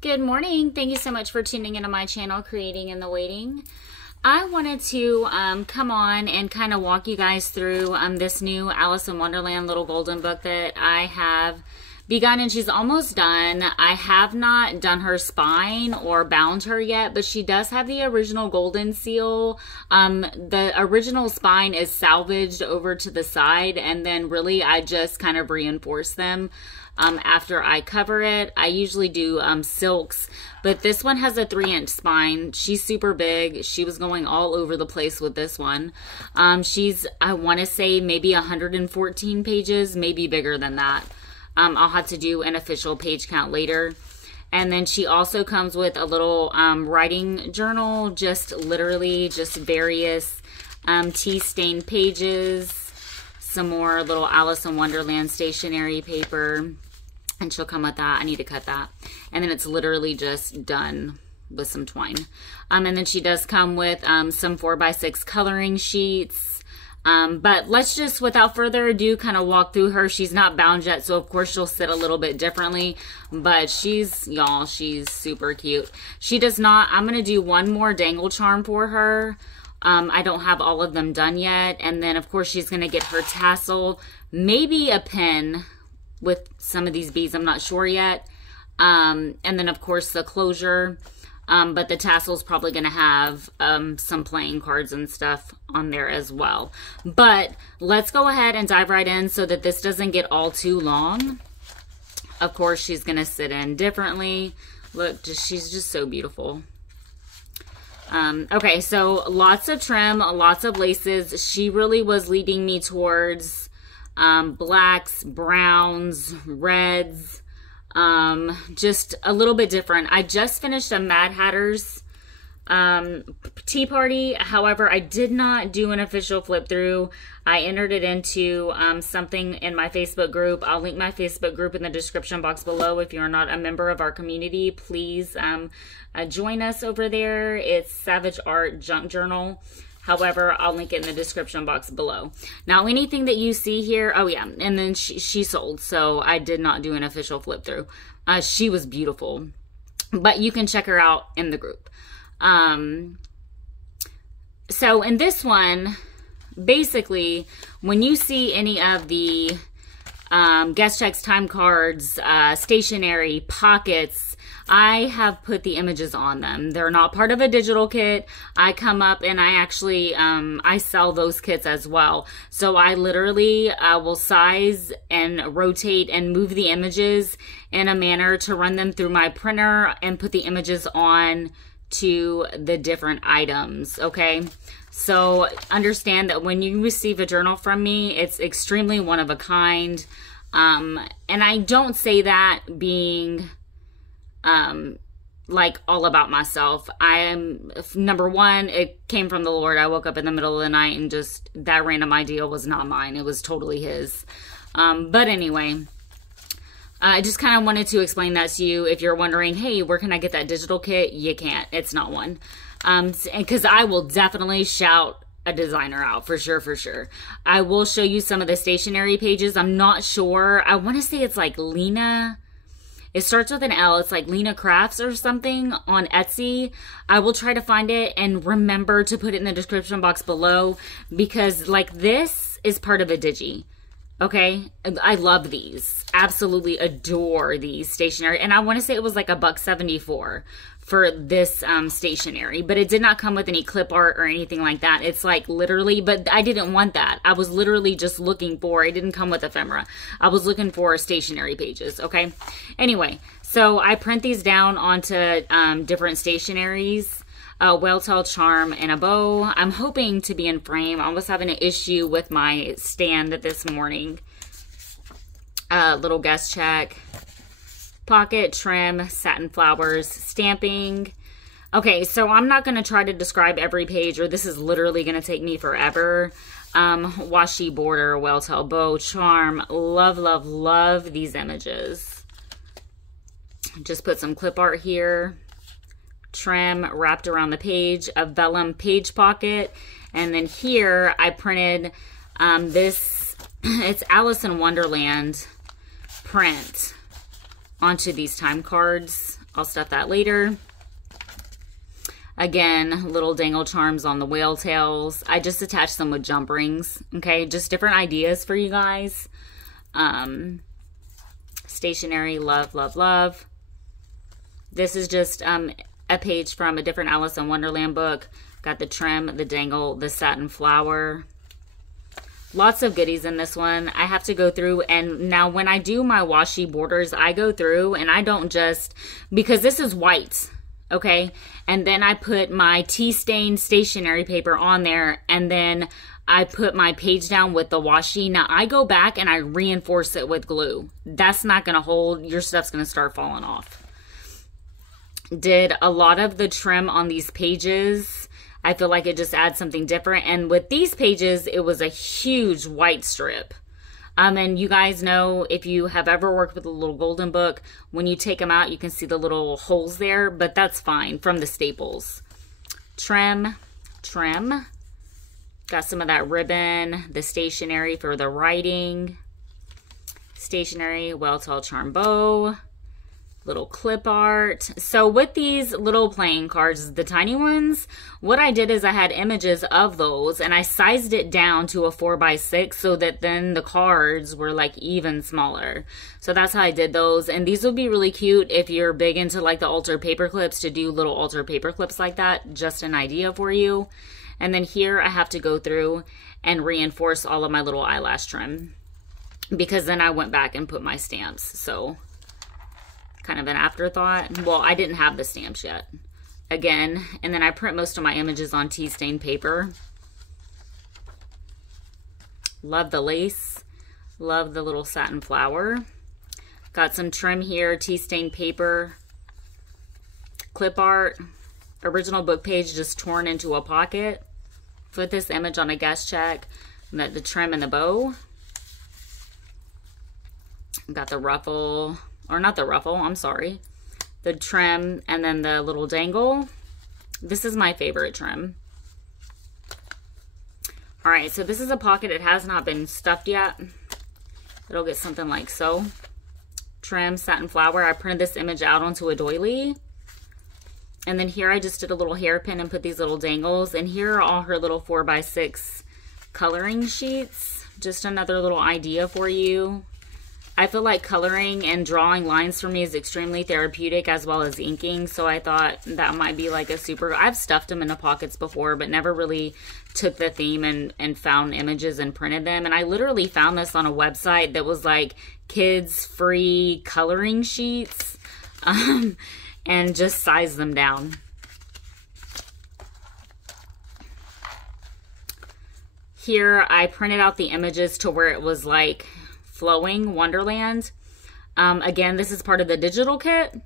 Good morning. Thank you so much for tuning into my channel, Creating in the Waiting. I wanted to come on and kind of walk you guys through this new Alice in Wonderland Little Golden book that I have begun, and she's almost done. I have not done her spine or bound her yet, but she does have the original golden seal. The original spine is salvaged over to the side, and then really I just kind of reinforce them after I cover it. I usually do silks, but this one has a 3-inch spine. She's super big. She was going all over the place with this one. She's, I want to say, maybe 114 pages, maybe bigger than that. I'll have to do an official page count later. And then she also comes with a little writing journal, just literally just various tea-stained pages, some more little Alice in Wonderland stationery paper, and she'll come with that. I need to cut that. And then it's literally just done with some twine. And then she does come with some 4x6 coloring sheets. But let's just, without further ado, kind of walk through her. She's not bound yet, so of course she'll sit a little bit differently, but she's, y'all, she's super cute. She does not, I'm going to do one more dangle charm for her. I don't have all of them done yet. And then of course she's going to get her tassel, maybe a pin with some of these beads. I'm not sure yet. And then of course the closure. But the tassel is probably going to have some playing cards and stuff on there as well. But let's go ahead and dive right in so that this doesn't get all too long. Of course, she's going to sit in differently. Look, she's just so beautiful. Okay, so lots of trim, lots of laces. She really was leading me towards blacks, browns, reds. Just a little bit different. I just finished a Mad Hatter's tea party. However, I did not do an official flip through. I entered it into something in my Facebook group. I'll link my Facebook group in the description box below. If you're not a member of our community, please join us over there. It's Savage Art Junk Journal. However, I'll link it in the description box below. Now, anything that you see here, oh yeah, and then she sold, so I did not do an official flip through. She was beautiful, but you can check her out in the group. So in this one, basically, when you see any of the guest checks, time cards, stationery, pockets, I have put the images on them. They're not part of a digital kit. I come up and I actually, I sell those kits as well. So I literally will size and rotate and move the images in a manner to run them through my printer and put the images on to the different items, okay? So understand that when you receive a journal from me, it's extremely one of a kind. And I don't say that being like all about myself. I am, number one, it came from the Lord. I woke up in the middle of the night and just, that random idea was not mine. It was totally his. But anyway, I just kind of wanted to explain that to you. If you're wondering, hey, where can I get that digital kit? You can't. It's not one. Because I will definitely shout a designer out for sure, for sure. I will show you some of the stationery pages. I'm not sure. I want to say it's like Lena. It starts with an L. It's like Lena Crafts or something on Etsy. I will try to find it and remember to put it in the description box below, because like this is part of a digi. Okay, I love these. Absolutely adore these stationery. And I want to say it was like $1.74 for this stationery, but it did not come with any clip art or anything like that. It's like literally, but I didn't want that. I was literally just looking for, it didn't come with ephemera. I was looking for stationery pages, okay? Anyway, so I print these down onto different stationaries. Whale tail charm and a bow. I'm hoping to be in frame. I was having an issue with my stand this morning. Little guest check. Pocket, trim, satin flowers, stamping. Okay, so I'm not going to try to describe every page, or this is literally going to take me forever. Washi border, whale tail bow, charm. Love, love, love these images. Just put some clip art here. Trim wrapped around the page, a vellum page pocket, and then here I printed this, it's Alice in Wonderland print onto these time cards. I'll stuff that later. Again, little dangle charms on the whale tails. I just attached them with jump rings. Okay, just different ideas for you guys. Stationery, love, love, love. This is just a page from a different Alice in Wonderland book. Got the trim, the dangle, the satin flower. Lots of goodies in this one. I have to go through, and now when I do my washi borders, I go through and I don't just, because this is white, okay? And then I put my tea stain stationery paper on there, and then I put my page down with the washi. Now I go back and I reinforce it with glue. That's not gonna hold. Your stuff's gonna start falling off. Did a lot of the trim on these pages. I feel like it just adds something different. And with these pages, it was a huge white strip. And you guys know, if you have ever worked with a little golden book, when you take them out, you can see the little holes there, but that's fine from the staples. Trim, trim. Got some of that ribbon, the stationery for the writing. Stationery, well tall charm bow. Little clip art. So with these little playing cards, the tiny ones, what I did is I had images of those and I sized it down to a 4x6 so that then the cards were like even smaller. So that's how I did those. And these would be really cute if you're big into like the altar paper clips, to do little altar paper clips like that. Just an idea for you. And then here I have to go through and reinforce all of my little eyelash trim, because then I went back and put my stamps. So kind of an afterthought. Well, I didn't have the stamps yet. Again, and then I print most of my images on tea stain paper. Love the lace. Love the little satin flower. Got some trim here, tea stain paper. Clip art. Original book page just torn into a pocket. Put this image on a guest check. The trim and the bow. Got the ruffle. Or not the ruffle, I'm sorry. The trim and then the little dangle. This is my favorite trim. All right, so this is a pocket. It has not been stuffed yet. It'll get something like so. Trim, satin flower. I printed this image out onto a doily. And then here I just did a little hairpin and put these little dangles. And here are all her little 4x6 coloring sheets. Just another little idea for you. I feel like coloring and drawing lines for me is extremely therapeutic, as well as inking. So I thought that might be like a super, I've stuffed them in the pockets before, but never really took the theme and found images and printed them. And I literally found this on a website that was like kids free coloring sheets, and just sized them down. Here I printed out the images to where it was like flowing Wonderland. Again, this is part of the digital kit.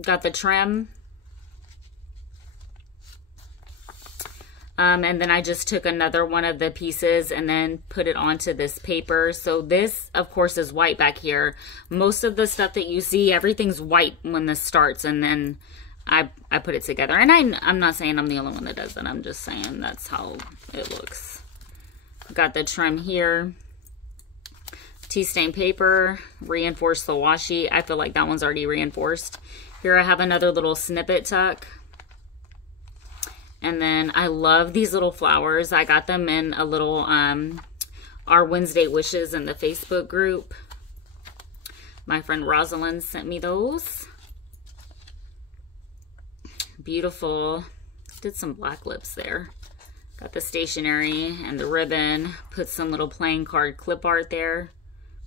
Got the trim. And then I just took another one of the pieces and then put it onto this paper. So this, of course, is white back here. Most of the stuff that you see, everything's white when this starts, and then I put it together. And I'm not saying I'm the only one that does that. I'm just saying that's how it looks. Got the trim here. Tea stain paper, reinforce the washi. I feel like that one's already reinforced. Here I have another little snippet tuck. And then I love these little flowers. I got them in a little, our Wednesday Wishes in the Facebook group. My friend Rosalind sent me those. Beautiful. Did some black lips there. Got the stationery and the ribbon. Put some little playing card clip art there.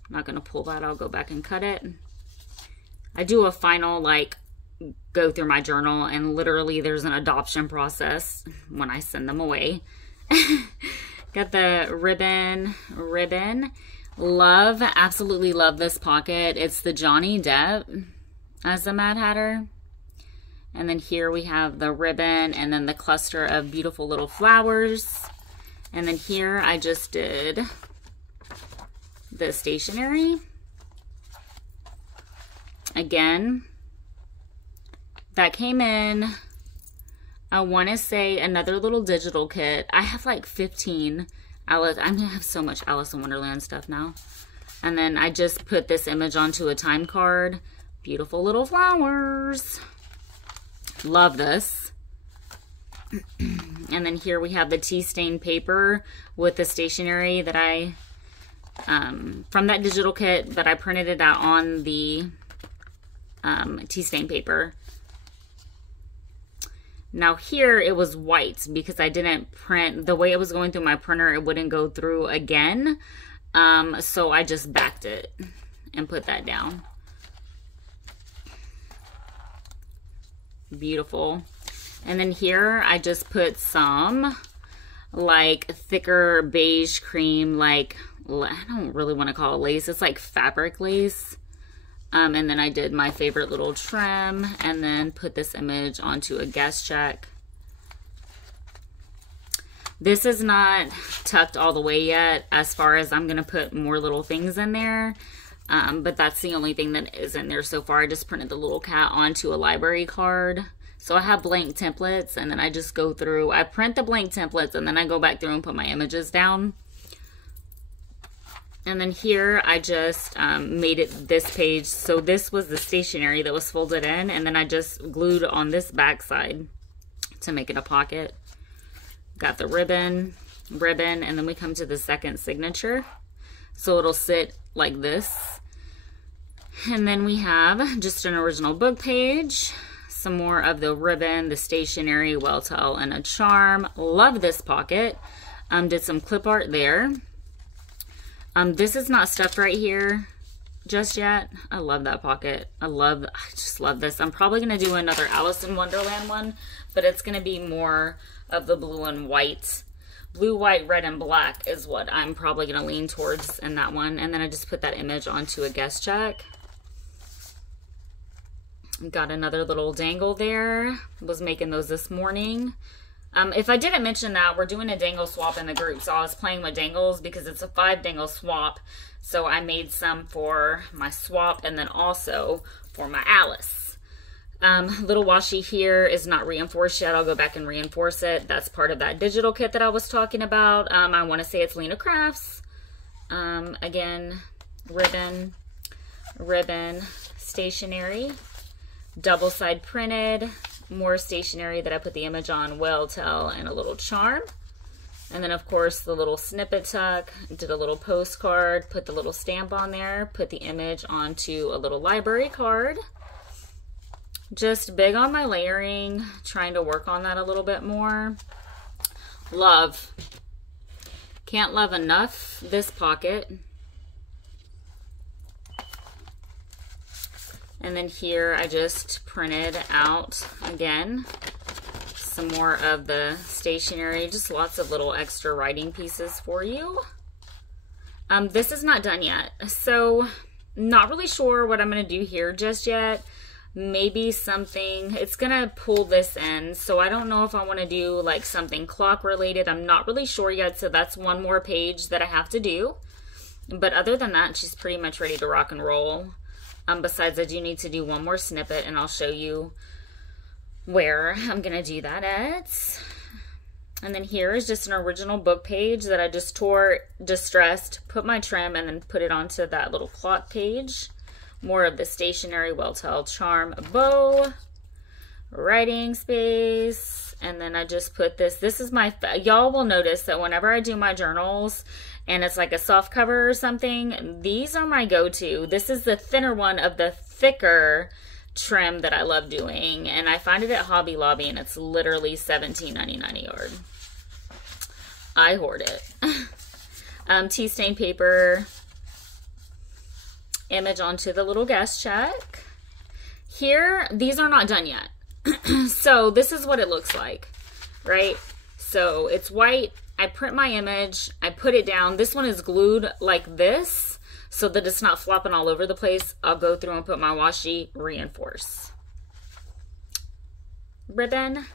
I'm not going to pull that. I'll go back and cut it. I do a final, like, go through my journal, and literally there's an adoption process when I send them away. Got the ribbon. Love, absolutely love this pocket. It's the Johnny Depp as the Mad Hatter. And then here we have the ribbon and then the cluster of beautiful little flowers. And then here I just did the stationery. Again, that came in, I want to say, another little digital kit. I have like 15 Alice. I'm going to have so much Alice in Wonderland stuff now. And then I just put this image onto a time card. Beautiful little flowers. Love this. And then here we have the tea stain paper with the stationery that I, from that digital kit, but I printed it out on the tea stain paper. Now here it was white because I didn't print, the way it was going through my printer, it wouldn't go through again. So I just backed it and put that down. Beautiful. And then here I just put some like thicker beige cream, like, I don't really want to call it lace. It's like fabric lace. And then I did my favorite little trim and then put this image onto a guest check. This is not tucked all the way yet, as far as I'm going to put more little things in there. But that's the only thing that is in there so far. I just printed the little cat onto a library card. So I have blank templates, and then I just go through, I print the blank templates, and then I go back through and put my images down. And then here I just made it this page. So this was the stationery that was folded in, and then I just glued on this back side to make it a pocket. Got the ribbon, and then we come to the second signature. So it'll sit like this. And then we have just an original book page, some more of the ribbon, the stationery, well tell, and a charm. Love this pocket. Did some clip art there. This is not stuffed right here just yet. I love that pocket. I just love this. I'm probably going to do another Alice in Wonderland one, but it's going to be more of the blue and white. Blue, white, red, and black is what I'm probably going to lean towards in that one. And then I just put that image onto a guest check. Got another little dangle there. Was making those this morning. If I didn't mention that, we're doing a dangle swap in the group. So I was playing with dangles because it's a 5 dangle swap. So I made some for my swap and then also for my Alice. Little washi here is not reinforced yet. I'll go back and reinforce it. That's part of that digital kit that I was talking about. I want to say it's Lena Crafts. Again, ribbon, stationery, double side printed, more stationery that I put the image on, well tell, and a little charm. And then of course the little snippet tuck, did a little postcard, put the little stamp on there, put the image onto a little library card. Just big on my layering, trying to work on that a little bit more. Love. Can't love enough this pocket. And then here I just printed out, again, some more of the stationery, just lots of little extra writing pieces for you. This is not done yet, so not really sure what I'm going to do here just yet. Maybe something, it's going to pull this in, so I don't know if I want to do like something clock related. I'm not really sure yet, so that's one more page that I have to do. But other than that, she's pretty much ready to rock and roll. Besides, I do need to do one more snippet, and I'll show you where I'm going to do that at. And then here is just an original book page that I just tore, distressed, put my trim, and then put it onto that little clock page. More of the stationery, well tell, charm, bow, writing space, and then I just put this. This is my, y'all will notice that whenever I do my journals, and it's like a soft cover or something, these are my go-to. This is the thinner one of the thicker trim that I love doing, and I find it at Hobby Lobby, and it's literally $17.99 a yard. I hoard it. Tea stain paper, image onto the little guest check. Here, these are not done yet. So this is what it looks like, right? So it's white. I print my image, I put it down. This one is glued like this so that it's not flopping all over the place. I'll go through and put my washi, reinforce. Ribbon,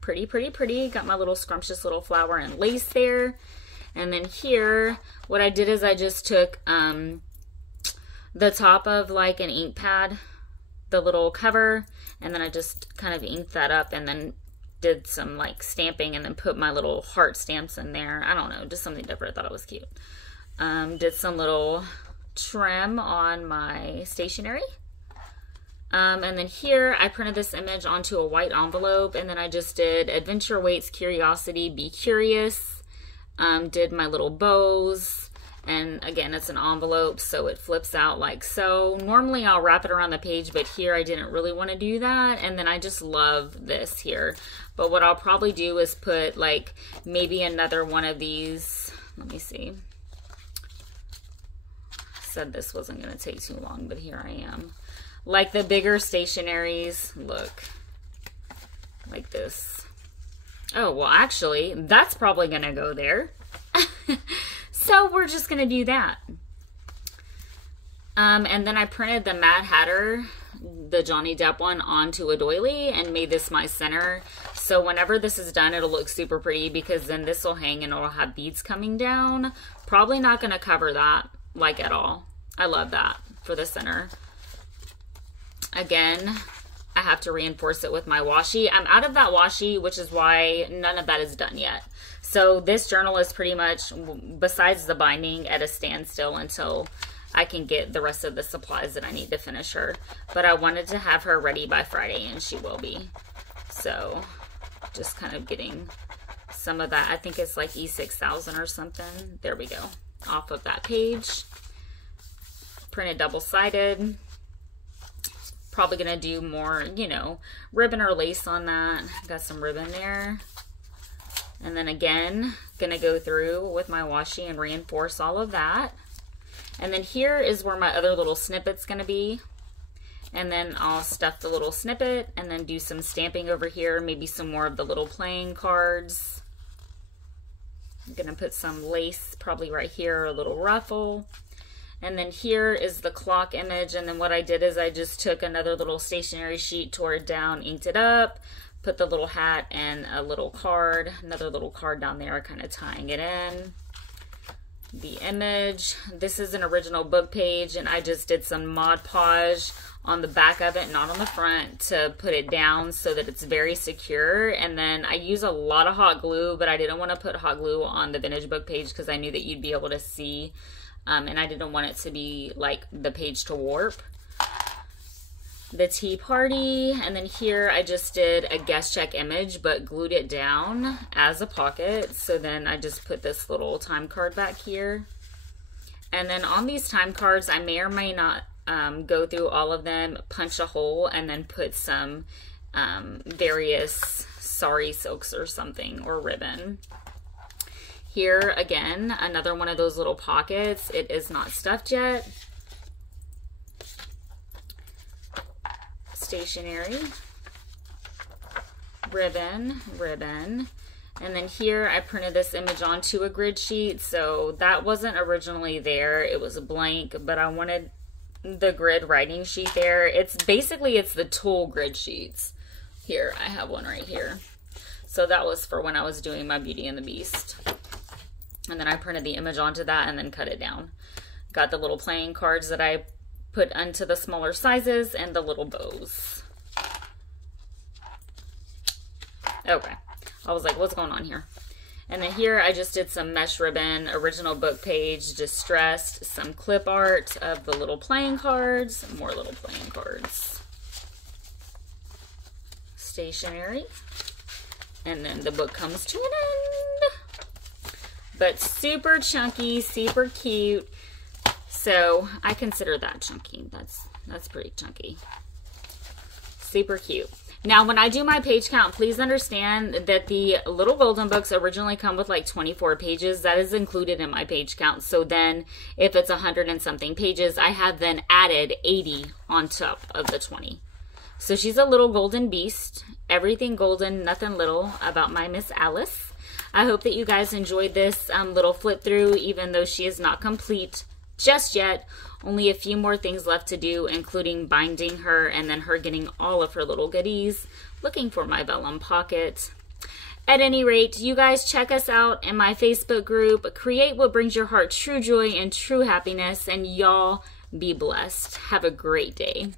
pretty, pretty, pretty. Got my little scrumptious little flower and lace there. And then here, what I did is I just took the top of like an ink pad, the little cover, and then I just kind of inked that up and then did some like stamping and then put my little heart stamps in there. I don't know, just something different. I thought it was cute. Did some little trim on my stationery. And then here I printed this image onto a white envelope, and then I just did adventure awaits curiosity, be curious. Did my little bows, and again, it's an envelope, so it flips out like so. Normally I'll wrap it around the page, but here I didn't really want to do that, and then I just love this here. But what I'll probably do is put like maybe another one of these. Let me see. I said this wasn't going to take too long, but here I am. Like the bigger stationaries, look, like this. Oh, well, actually, that's probably going to go there. So we're just going to do that. And then I printed the Mad Hatter, the Johnny Depp one, onto a doily and made this my center. So whenever this is done, it'll look super pretty, because then this will hang and it'll have beads coming down. Probably not going to cover that like at all. I love that for the center. Again, I have to reinforce it with my washi. I'm out of that washi, which is why none of that is done yet. So this journal is pretty much, besides the binding, at a standstill until I can get the rest of the supplies that I need to finish her. But I wanted to have her ready by Friday, and she will be. So just kind of getting some of that. I think it's like E6000 or something. There we go. Off of that page. Printed double-sided. Probably gonna do more, you know, ribbon or lace on that. Got some ribbon there. And then again, gonna go through with my washi and reinforce all of that. And then here is where my other little snippet's gonna be. And then I'll stuff the little snippet and then do some stamping over here, maybe some more of the little playing cards. I'm gonna put some lace probably right here, a little ruffle. And then here is the clock image, and then what I did is I just took another little stationery sheet, tore it down, inked it up, put the little hat and a little card, another little card down there, kind of tying it in. The image, this is an original book page, and I just did some Mod Podge on the back of it, not on the front, to put it down so that it's very secure. And then I use a lot of hot glue, but I didn't want to put hot glue on the vintage book page because I knew that you'd be able to see. And I didn't want it to be like the page to warp. The tea party, and then here I just did a guest check image but glued it down as a pocket. So then I just put this little time card back here. And then on these time cards, I may or may not go through all of them, punch a hole, and then put some various sari silks or something, or ribbon. Here, again, another one of those little pockets. It is not stuffed yet. Stationery. Ribbon, ribbon. And then here, I printed this image onto a grid sheet. So that wasn't originally there. It was blank, but I wanted the grid writing sheet there. It's basically, it's the tool grid sheets. Here, I have one right here. So that was for when I was doing my Beauty and the Beast. And then I printed the image onto that and then cut it down. Got the little playing cards that I put onto the smaller sizes and the little bows. Okay. I was like, what's going on here? And then here I just did some mesh ribbon, original book page, distressed, some clip art of the little playing cards, more little playing cards. Stationery. And then the book comes to an end. But super chunky, super cute. So I consider that chunky. That's pretty chunky. Super cute. Now, when I do my page count, please understand that the little golden books originally come with like 24 pages. That is included in my page count. So then if it's 100 and something pages, I have then added 80 on top of the 20. So she's a little golden beast. Everything golden, nothing little about my Miss Alice. I hope that you guys enjoyed this little flip through, even though she is not complete just yet. Only a few more things left to do, including binding her and then her getting all of her little goodies. Looking for my vellum pocket. At any rate, you guys check us out in my Facebook group. Create what brings your heart true joy and true happiness. And y'all be blessed. Have a great day.